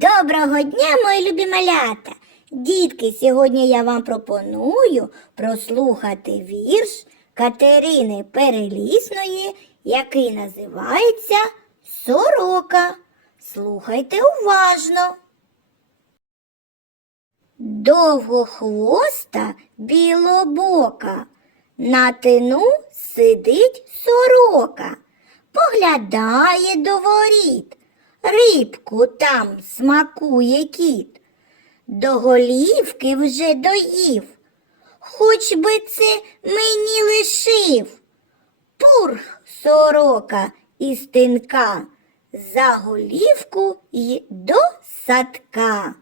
Доброго дня, мої любі малята! Дітки, сьогодні я вам пропоную прослухати вірш Катерини Перелісної, який називається Сорока. Слухайте уважно. Довгохвоста білобока, на тину сидить сорока, поглядає до воріт, рибку там смакує кіт, до голівки вже доїв, хоч би це мені лишив. Пурх сорока із тинка, за голівку й до садка.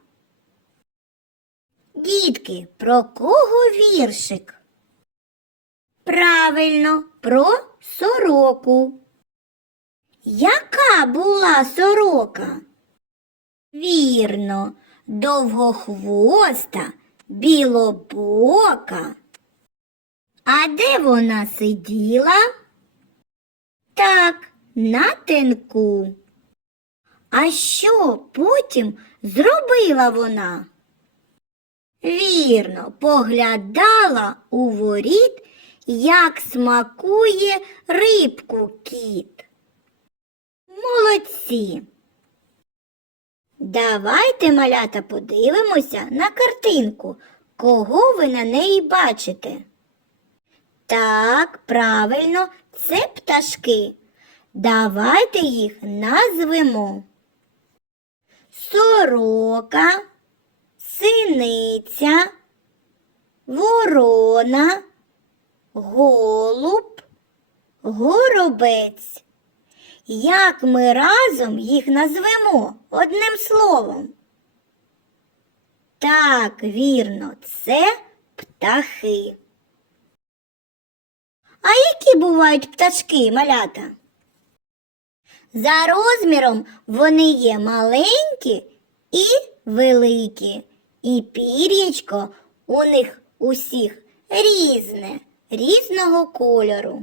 Дітки, про кого віршик? Правильно, про сороку. Яка була сорока? Вірно, довгохвоста, білобока. А де вона сиділа? Так, на тинку. А що потім зробила вона? Вірно, поглядала у воріт, як смакує рибку кіт. Молодці. Давайте, малята, подивимося на картинку, кого ви на неї бачите. Так, правильно, це пташки. Давайте їх назвемо. Сорока синиця, ворона, голуб, горобець. Як ми разом їх назвемо одним словом? Так, вірно, це птахи. А які бувають пташки, малята? За розміром вони є маленькі і великі, і пір'ячко у них усіх різне, різного кольору.